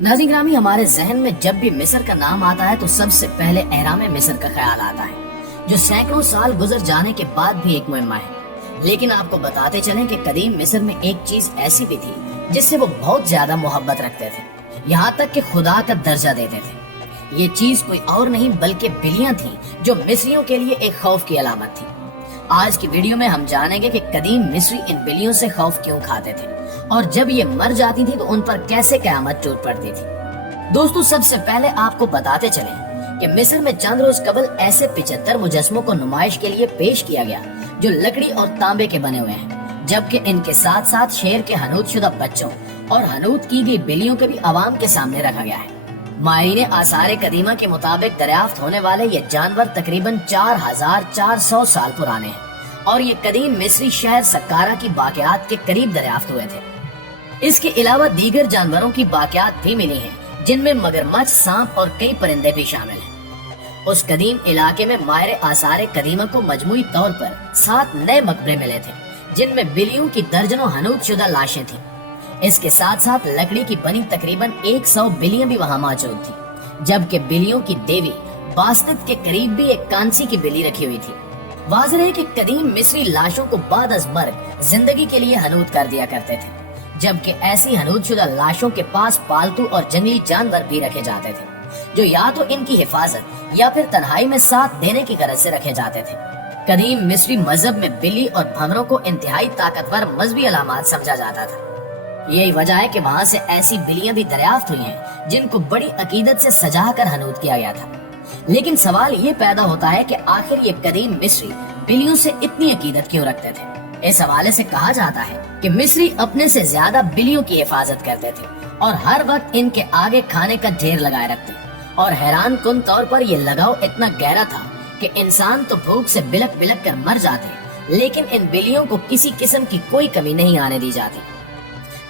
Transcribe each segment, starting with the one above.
नाज़रीन ग्रामी, हमारे जहन में जब भी मिस्र का नाम आता है तो सबसे पहले एहराम मिस्र का ख्याल आता है, जो सैकड़ों साल गुजर जाने के बाद भी एक मुहिम्मा है। लेकिन आपको बताते चलें कि कदीम मिस्र में एक चीज ऐसी भी थी जिससे वो बहुत ज्यादा मोहब्बत रखते थे, यहाँ तक कि खुदा का दर्जा देते थे। ये चीज कोई और नहीं बल्कि बिल्लियां थी, जो मिस्रियों के लिए एक खौफ की अलामत थी। आज की वीडियो में हम जानेंगे कि कदीम मिस्री इन बिल्लियों से खौफ क्यों खाते थे और जब ये मर जाती थी तो उन पर कैसे क़यामत टूट पड़ती थी। दोस्तों, सबसे पहले आपको बताते चलें कि मिस्र में चंद रोज कबल ऐसे 75 मुजस्मों को नुमाइश के लिए पेश किया गया जो लकड़ी और तांबे के बने हुए हैं, जबकि इनके साथ साथ शेर के हनूत शुदा बच्चों और हनूत की गई बिल्लियों को भी आवाम के सामने रखा गया है। माहिरीन आसार कदीमा के मुताबिक दरियाफ्त होने वाले ये जानवर तकरीबन 4400 साल पुराने हैं और ये कदीम मिस्री शहर सक्कारा की बाक़ियात के करीब दरियाफ्त हुए थे। इसके अलावा दीगर जानवरों की बाक़ियात भी मिली हैं, जिनमें मगरमच्छ, सांप और कई परिंदे भी शामिल हैं। उस कदीम इलाके में माहिर आसार कदीमा को मजमूई तौर पर 7 नए मकबरे मिले थे, जिनमें बिल्लियों की दर्जनों हनूत शुदा लाशें थीं। इसके साथ साथ लकड़ी की बनी तकरीबन 100 बिल्लियां भी वहां मौजूद थी, जबकि बिल्लियों की देवी बास्तित के करीब भी एक कांसी की बिल्ली रखी हुई थी। वाज़ेह है कि कदीम मिस्री लाशों को बाद अज़ मर्ग जिंदगी के लिए हनूत कर दिया करते थे, जबकि ऐसी हनूत शुदा लाशों के पास पालतू और जंगली जानवर भी रखे जाते थे, जो या तो इनकी हिफाजत या फिर तन्हाई में साथ देने की गरज से रखे जाते थे। कदीम मिस्री मजहब में बिल्ली और भंवरों को इंतहाई ताकतवर मजहबी अलामत समझा जाता था। यही वजह है कि वहाँ से ऐसी बिल्लियां भी दरियाफ्त हुई हैं जिनको बड़ी अकीदत से सजा कर हनूत किया गया था। लेकिन सवाल ये पैदा होता है कि आखिर ये कदीम मिस्री बिल्लियों से इतनी अकीदत क्यों रखते थे। इस हवाले से कहा जाता है कि मिस्री अपने से ज्यादा बिल्लियों की हिफाजत करते थे और हर वक्त इनके आगे खाने का ढेर लगाए रखते, और हैरान कुन तौर पर यह लगाव इतना गहरा था कि इंसान तो भूख से बिलक बिलक कर मर जाते, लेकिन इन बिल्लियों को किसी किस्म की कोई कमी नहीं आने दी जाती।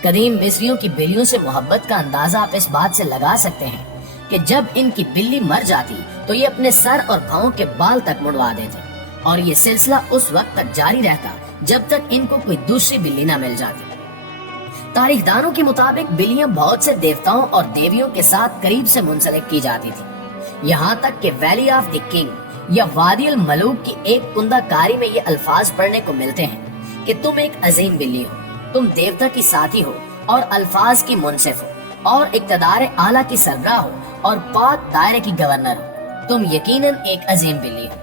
कदीम मिस्रियों की बिल्लियों से मोहब्बत का अंदाजा आप इस बात से लगा सकते हैं कि जब इनकी बिल्ली मर जाती तो ये अपने सर और पाँव के बाल तक मुड़वा देते, और ये सिलसिला उस वक्त तक जारी रहता जब तक इनको कोई दूसरी बिल्ली न मिल जाती। तारीखदानों के मुताबिक बिल्लियां बहुत से देवताओं और देवियों के साथ करीब से मुंसलिक की जाती थी, यहाँ तक कि वैली ऑफ द किंग या वादी अल मलूक की एक कुंदाकारी में ये अल्फाज पढ़ने को मिलते हैं कि तुम एक अजीम बिल्ली हो, तुम देवता की साथी हो और अल्फाज की मुनसिफ हो और इक्तदार आला की सरबराह हो और पाक दायरे की गवर्नर हो, तुम यकीनन एक अजीम बिल्ली हो।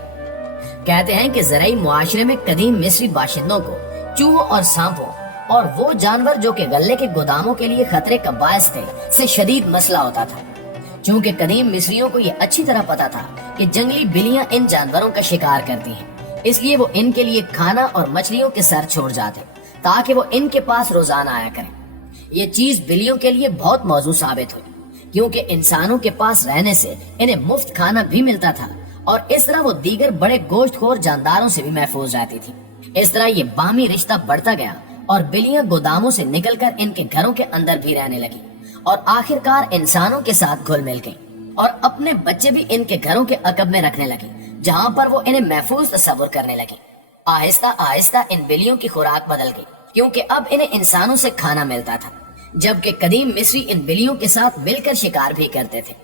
कहते हैं कि ज़राई मुआशरे में कदीम मिस्री बाशिंदों को चूहों और सांपों और वो जानवर जो कि गल्ले के गोदामों के लिए खतरे का बायस थे से शदीद मसला होता था। चूंकि कदीम मिस्रियों को ये अच्छी तरह पता था कि जंगली बिल्लियां इन जानवरों का शिकार करती हैं, इसलिए वो इनके लिए खाना और मछलियों के सर छोड़ जाते ताकि वो इनके पास रोजाना आया करें। ये चीज बिल्लियों के लिए बहुत मौजू साबित हुई, क्योंकि इंसानों के पास रहने से इन्हें मुफ्त खाना भी मिलता था और इस तरह वो दीगर बड़े गोश्तखोर जानदारों से भी महफूज रहती थी। इस तरह ये बामी रिश्ता बढ़ता गया और बिल्लियां गोदामों से निकलकर इनके घरों के अंदर भी रहने लगी और आखिरकार इंसानों के साथ घुल मिल गई और अपने बच्चे भी इनके घरों के अकब में रखने लगी, जहाँ पर वो इन्हें महफूज तस्वुर करने लगी। आहिस्ता आहिस्ता इन बिल्लियों की खुराक बदल गई, क्योंकि अब इन्हें इंसानों से खाना मिलता था, जबकि कदीम मिस्री इन बिल्लियों के साथ मिलकर शिकार भी करते थे।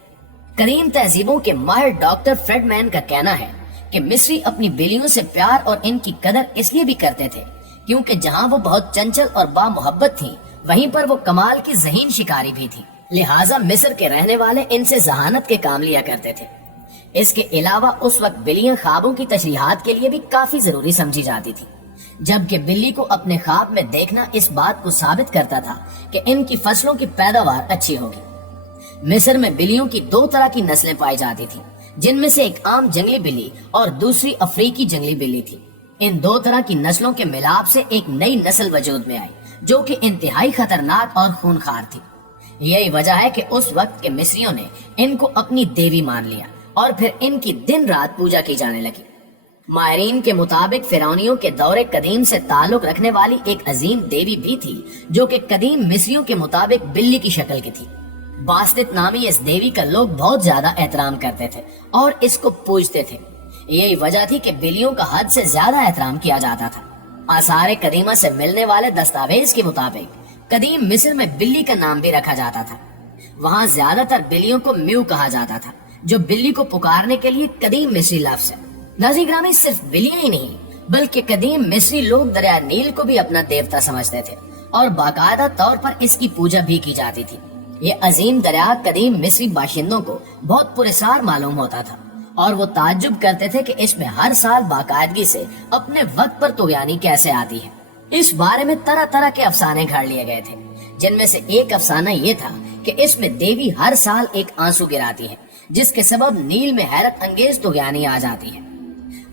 कदीम तहजीबों के माहिर डॉक्टर फ्रेडमैन का कहना है कि मिस्री अपनी बिल्लियों से प्यार और इनकी कदर इसलिए भी करते थे क्योंकि जहाँ वो बहुत चंचल और बामुहब्बत थी, वहीं पर वो कमाल की ज़हीन शिकारी भी थी, लिहाजा मिस्र के रहने वाले इनसे जहानत के काम लिया करते थे। इसके अलावा उस वक्त बिल्लियां ख्वाबों की तशरीहात के लिए भी काफी जरूरी समझी जाती थी, जबकि बिल्ली को अपने ख्वाब में देखना इस बात को साबित करता था कि इनकी फसलों की पैदावार अच्छी होगी। मिस्र में बिल्लियों की 2 तरह की नस्लें पाई जाती थी, जिनमें से एक आम जंगली बिल्ली और दूसरी अफ्रीकी जंगली बिल्ली थी। इन 2 तरह की नस्लों के मिलाप से एक नई नस्ल वजूद में आई जो कि इंतहाई खतरनाक और खूनखार थी। यही वजह है कि उस वक्त के मिस्रियों ने इनको अपनी देवी मान लिया और फिर इनकी दिन रात पूजा की जाने लगी। माहिरीन के मुताबिक फिरौनियों के दौरे कदीम से ताल्लुक रखने वाली एक अजीम देवी भी थी जो कि कदीम मिस्रियों के मुताबिक बिल्ली की शक्ल की थी। बास्तित नामी इस देवी का लोग बहुत ज्यादा एहतराम करते थे और इसको पूजते थे। यही वजह थी कि बिल्लियों का हद से ज्यादा एहतराम किया जाता था। आसार कदीमा से मिलने वाले दस्तावेज के मुताबिक कदीम मिस्र में बिल्ली का नाम भी रखा जाता था। वहाँ ज्यादातर बिल्लियों को म्यू कहा जाता था, जो बिल्ली को पुकारने के लिए कदीम मिस्री लफ्ज है। नाज़रीन ग्रामी, सिर्फ बिल्लियां ही नहीं बल्कि कदीम मिस्री लोग दरिया नील को भी अपना देवता समझते थे और बाकायदा तौर पर इसकी पूजा भी की जाती थी। ये अजीम दरिया कदीम मिस्री बाशिंदों को बहुत पुरस्कार मालूम होता था और वो ताज्जुब करते थे कि इसमें हर साल बाकायदगी से अपने वक्त पर तुग़यानी कैसे आती है। इस बारे में तरह तरह के अफसाने घड़ लिए गए थे, जिनमें से एक अफसाना ये था कि इसमें देवी हर साल एक आंसू गिराती है, जिसके सबब नील में हैरत अंगेज तुग़यानी आ जाती है।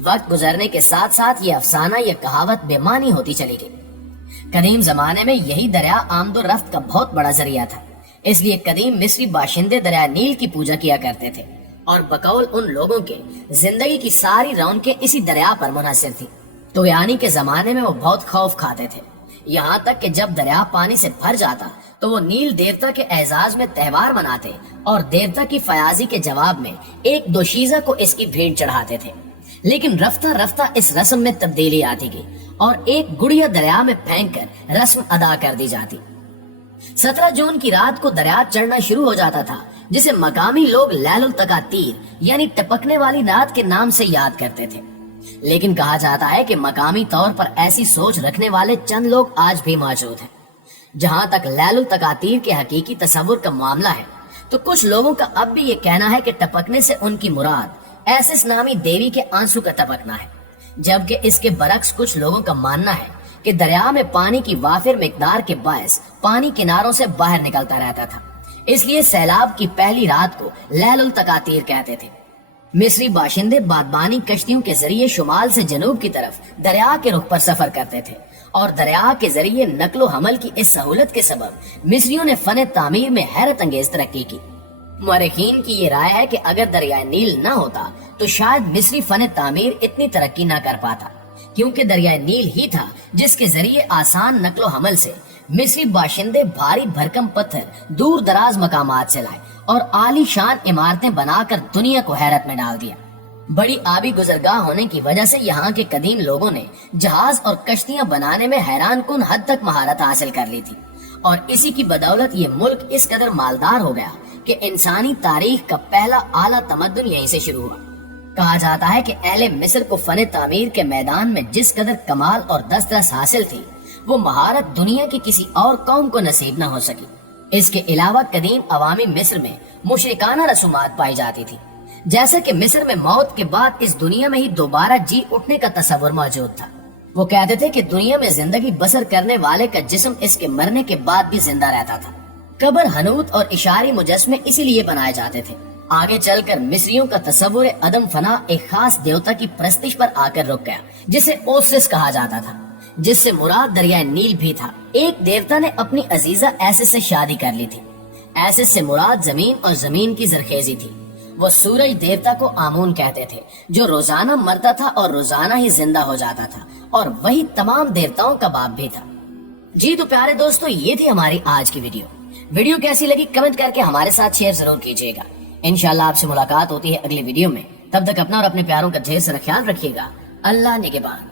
वक्त गुजरने के साथ साथ ये अफसाना, ये कहावत बेमानी होती चली गई। कदीम जमाने में यही दरिया आमदो रफ्त का बहुत बड़ा जरिया था, इसलिए कदीम मिस्री बाशिंदे दरिया नील की पूजा किया करते थे और बकौल उन लोगों के जिंदगी की सारी रौनकें इसी दरिया पर मुनहसर थी। तुग़यानी के जमाने में वो बहुत खौफ खाते थे, यहाँ तक कि जब दरिया पानी से भर जाता तो वो नील देवता के एजाज में त्योहार मनाते और देवता की फयाजी के जवाब में एक दोशीज़ा को इसकी भेंट चढ़ाते थे। लेकिन रफ्ता रफ्ता इस रस्म में तब्दीली आती गई और एक गुड़िया दरिया में फेंककर रस्म अदा कर दी जाती। 17 जून की रात को दरिया चढ़ना शुरू हो जाता था, जिसे मकामी लोग लैलुल तकातीर यानी टपकने वाली रात के नाम से याद करते थे। लेकिन कहा जाता है कि मकामी तौर पर ऐसी सोच रखने वाले चंद लोग आज भी मौजूद हैं। जहां तक लैलुल तकातीर के हकीकी तस्वुर का मामला है, तो कुछ लोगों का अब भी ये कहना है कि टपकने से उनकी मुराद एसिस नामी देवी के आंसू का टपकना है, जबकि इसके बरक्स कुछ लोगों का मानना है कि दरिया में पानी की वाफिर मिकदार के बायस पानी किनारों से बाहर निकलता रहता था, इसलिए सैलाब की पहली रात को लैलुल तकातीर कहते थे। मिस्री बाशिंदे बादबानी कश्तियों के जरिए शुमाल से जनूब की तरफ दरिया के रुख पर सफर करते थे और दरिया के जरिए नकलो हमल की इस सहूलत के सबब मिस्रियों ने फन तामीर में हैरत अंगेज तरक्की की। मुअर्रिखीन की ये राय है कि अगर दरिया नील न होता तो शायद मिस्री फन तामीर इतनी तरक्की न कर पाता, क्योंकि दरिया नील ही था जिसके जरिए आसान नकलो हमल से मिस्री बाशिंदे भारी भरकम पत्थर दूर दराज मकामात से लाए और आली शान इमारतें बनाकर दुनिया को हैरत में डाल दिया। बड़ी आबी गुजरगाह होने की वजह से यहाँ के कदीम लोगों ने जहाज और कश्तियां बनाने में हैरान कुन हद तक महारत हासिल कर ली थी और इसी की बदौलत ये मुल्क इस कदर मालदार हो गया कि इंसानी तारीख का पहला आला तमद्दुन यहीं से शुरू हुआ। कहा जाता है कि अहले मिस्र को फन तामीर के मैदान में जिस कदर कमाल और दस्तरस हासिल थी, वो महारत दुनिया की किसी और कौम को नसीब न हो सकी। इसके अलावा कदीम अवामी मिस्र में मुशरिकाना रसूमात पाई जाती थी, जैसे कि मिस्र में मौत के बाद इस दुनिया में ही दोबारा जी उठने का तस्वुर मौजूद था। वो कहते थे कि दुनिया में जिंदगी बसर करने वाले का जिस्म इसके मरने के बाद भी जिंदा रहता था। कब्र, हनूत और इशारी मुजस्मे इसीलिए बनाए जाते थे। आगे चलकर मिस्रियों का तस्वुर अदम फना एक खास देवता की प्रस्तिश पर आकर रुक गया, जिसे ओसिस कहा जाता था, जिससे मुराद दरिया नील भी था। एक देवता ने अपनी अजीजा एसिस से शादी कर ली थी। एसिस से मुराद जमीन और जमीन की जरखेजी थी। वो सूरज देवता को आमून कहते थे, जो रोजाना मरता था और रोजाना ही जिंदा हो जाता था और वही तमाम देवताओं का बाप भी था। जी तो प्यारे दोस्तों, ये थी हमारी आज की वीडियो कैसी लगी कमेंट करके हमारे साथ शेयर जरूर कीजिएगा। इंशाल्लाह आपसे मुलाकात होती है अगली वीडियो में। तब तक अपना और अपने प्यारों का ढेर सारा ख्याल रखिएगा। अल्लाह निगहबान।